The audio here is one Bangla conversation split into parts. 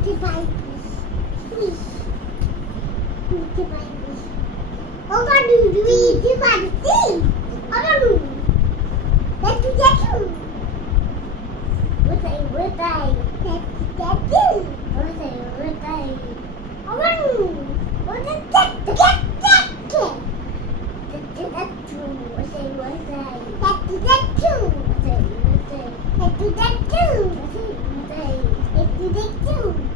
Mickey Pie, please. Please. Mickey Pie, please. Oh, God, do you Mickey Pie, please? Oh, no. Let's do that too. What's a good thing? Let's do that too. What's a good thing? Oh, no. What's a that? Get that kid. Let's do that too. What's a good thing? Let's do that too. What's a good thing? Let's do that too. Let's do.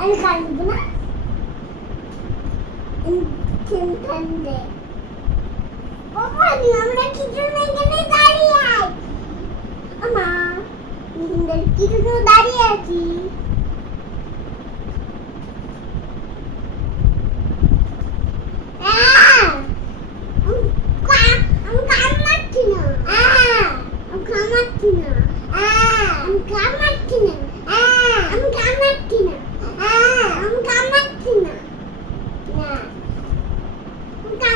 আমি কাটবো না ইঞ্জেকশন দে বাবা আমরা কিছু এখানে দাঁড়িয়ে আছি আমা কিছু দাঁড়িয়ে আছি আহ! আমি কা- আমি কামড়াচ্ছি না। আহ! আমি কামড়াচ্ছি না। আহ! আমি কামড়াচ্ছি না। আহ! আমি কামড়াচ্ছি না। আহ! আমি কামড়াচ্ছি না। না।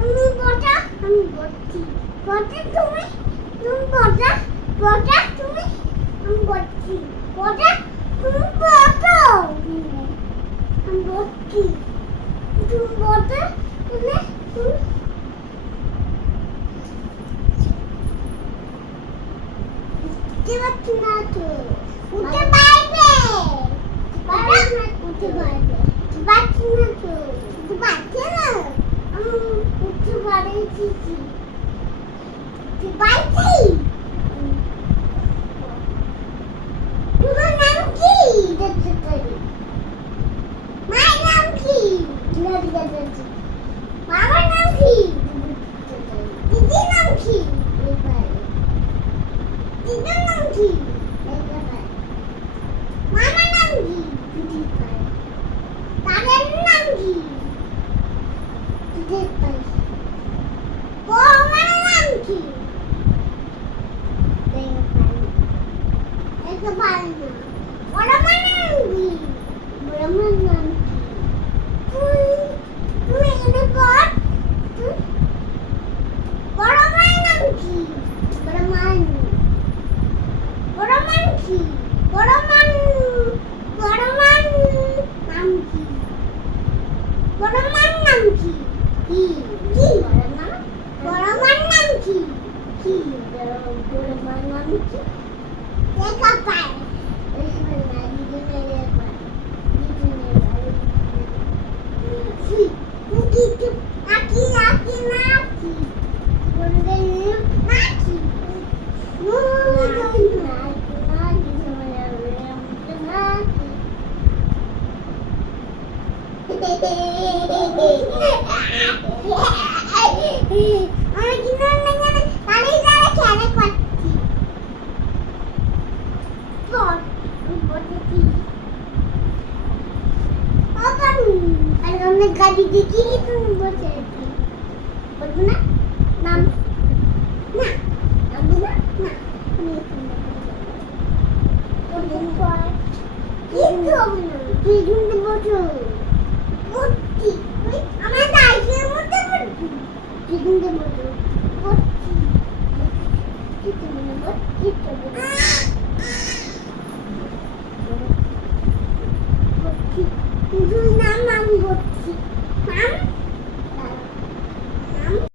তুমি পড়া, আমি পড়ছি। পড়া তুমি, তুমি পড়া, পড়া তুমি, আমি পড়ছি। পড়া, তুমি পড়ো। আমি পড়ছি। তুমি পড়া, তুমি, তুমি উঠতে না তো উঠতে পারবে পারবে উঠতে পারবে উঠতে পারছি না তো উঠতে না উঠতে পারছি উঠতে পারছি তোমার নাম কি দেখতে পারি মায়ের নাম কি দিদি দেখতে মামার নাম কি দিদির নাম কি দিদির নাম কি মামার নাম কি দাদার নাম কি বৌমার নাম কি দেখতে পারি না বড় মার নাম কি বড় মার নাম কি তুই তুই এখানে পড় তুই বড় মায়ের নাম কি বড় মান বড় মান কি বড় মান বড় মান নাম কি বড় মান নাম কি কি কি বড় মান বড় মান নাম কি কি গাড়ি দেখিয়ে তুমি বসে বলব না? নাম না। আমি না। না। তুই ঘণ্টা বসো